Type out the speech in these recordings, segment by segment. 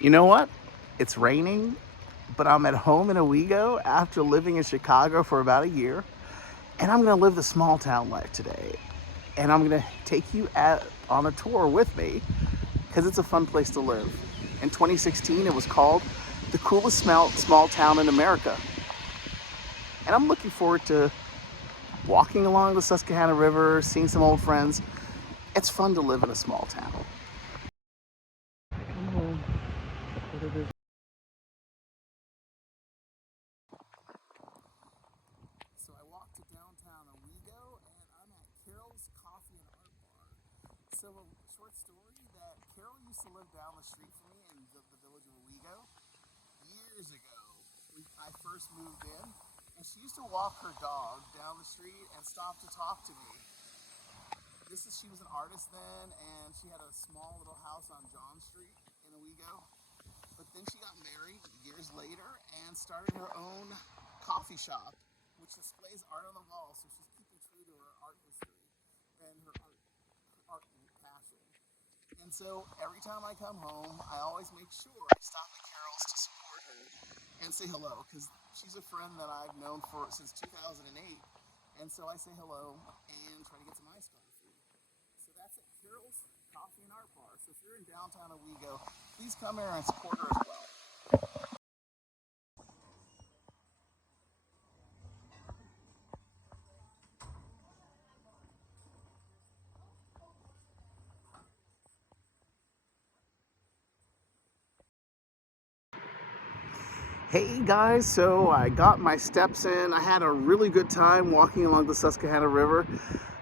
You know what? It's raining, but I'm at home in Owego after living in Chicago for about a year, and I'm gonna live the small town life today. And I'm gonna take you on a tour with me because it's a fun place to live. In 2016, it was called the coolest small town in America. And I'm looking forward to walking along the Susquehanna River, seeing some old friends. It's fun to live in a small town. So I walked to downtown Owego and I'm at Carol's Coffee and Art Bar. So a short story that Carol used to live down the street from me in the village of Owego years ago when I first moved in. And she used to walk her dog down the street and stop to talk to me. She was an artist then, and she had a small little house on John Street in Owego. But then she got married years later and started her own coffee shop, which displays art on the wall. So she's keeping true to her art history and her art passion. And so every time I come home, I always make sure I stop at Carol's to support her and say hello, because she's a friend that I've known since 2008. And so I say hello and try to get some iced coffee. So that's at Carol's Coffee and Art Bar. So if you're in downtown Owego, please come here and support her as well. Hey guys, so I got my steps in. I had a really good time walking along the Susquehanna River.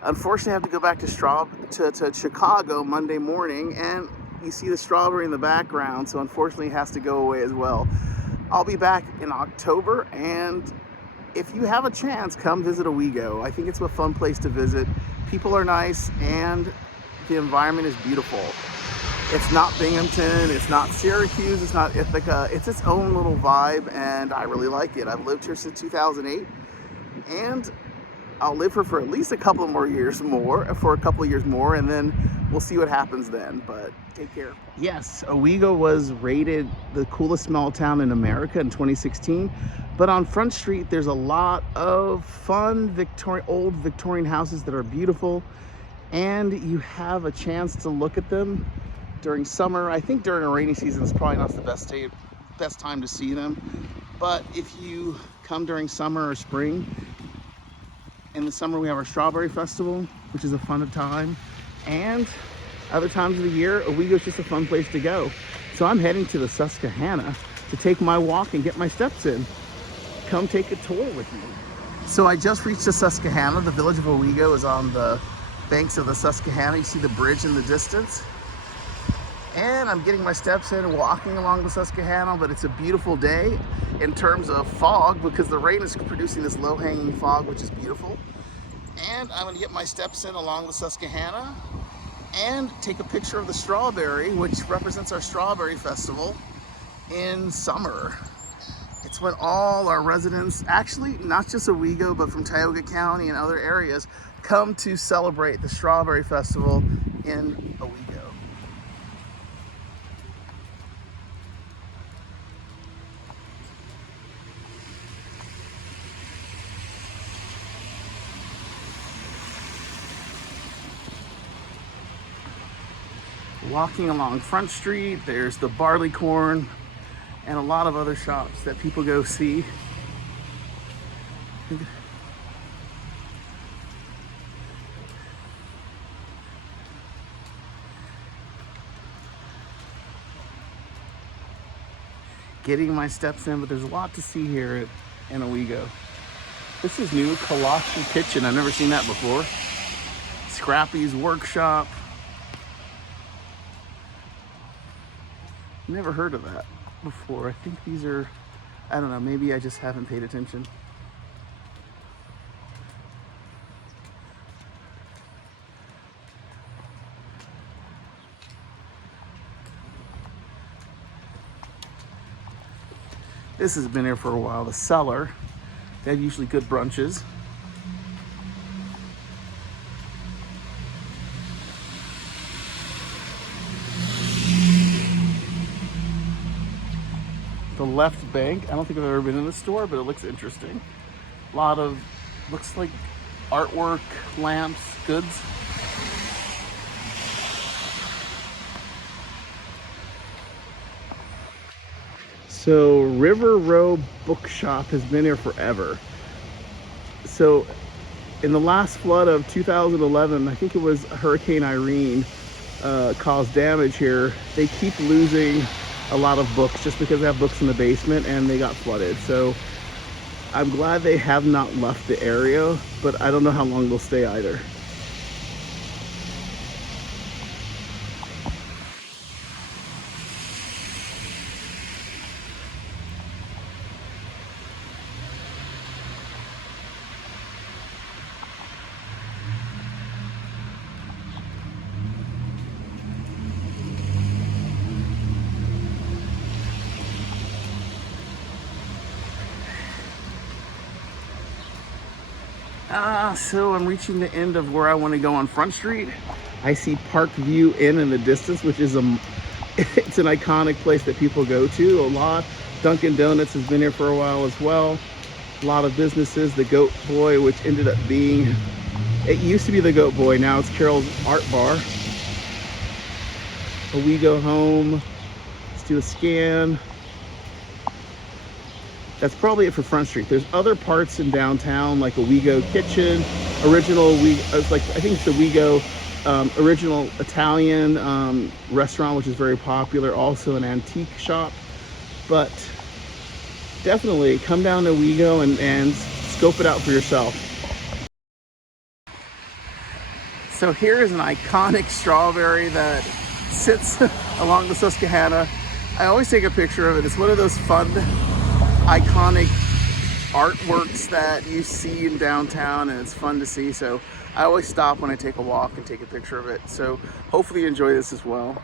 Unfortunately, I have to go back to Chicago Monday morning, and you see the strawberry in the background, so unfortunately it has to go away as well. I'll be back in October, and if you have a chance, come visit Owego. I think it's a fun place to visit. People are nice, and the environment is beautiful. It's not Binghamton, it's not Syracuse, it's not Ithaca. It's its own little vibe, and I really like it. I've lived here since 2008, and I'll live here for at least a couple of years more, and then we'll see what happens then. But take care. Yes, Owego was rated the coolest small town in America in 2016. But on Front Street, there's a lot of fun old Victorian houses that are beautiful, and you have a chance to look at them during summer. I think during a rainy season is probably not the best time to see them. But if you come during summer or spring, in the summer we have our Strawberry Festival, which is a fun time. And other times of the year, Owego is just a fun place to go. So I'm heading to the Susquehanna to take my walk and get my steps in. Come take a tour with me. So I just reached the Susquehanna. The village of Owego is on the banks of the Susquehanna. You see the bridge in the distance. And I'm getting my steps in, walking along the Susquehanna, but it's a beautiful day in terms of fog because the rain is producing this low-hanging fog, which is beautiful. And I'm gonna get my steps in along the Susquehanna and take a picture of the strawberry, which represents our Strawberry Festival in summer. It's when all our residents, actually not just Owego, but from Tioga County and other areas, come to celebrate the Strawberry Festival in Owego. Walking along Front Street, there's the Barleycorn and a lot of other shops that people go see. Getting my steps in, but there's a lot to see here in Owego. This is new, Colossian Kitchen. I've never seen that before. Scrappy's Workshop. Never heard of that before. I think these are, I don't know, maybe I just haven't paid attention. This has been here for a while. The Cellar. They have usually good brunches. left bank. I don't think I've ever been in the store, but it looks interesting. A lot of, looks like artwork, lamps, goods. So River Row Bookshop has been here forever. So in the last flood of 2011, I think it was Hurricane Irene, caused damage here. They keep losing a lot of books just because they have books in the basement and they got flooded. So I'm glad they have not left the area, but I don't know how long they'll stay either. So I'm reaching the end of where I want to go on Front Street. I see Park View Inn in the distance, which is it's an iconic place that people go to a lot. Dunkin' Donuts has been here for a while as well. A lot of businesses. The Goat Boy, which ended up being, it used to be the Goat Boy, now it's Carol's Art Bar. Owego Home. Let's do a scan. That's probably it for Front Street. There's other parts in downtown, like Owego Kitchen, original, like I think it's the Owego original Italian restaurant, which is very popular. Also an antique shop. But definitely come down to Owego and scope it out for yourself. So here is an iconic strawberry that sits along the Susquehanna. I always take a picture of it. It's one of those fun, iconic artworks that you see in downtown, and it's fun to see. So I always stop when I take a walk and take a picture of it. So hopefully you enjoy this as well.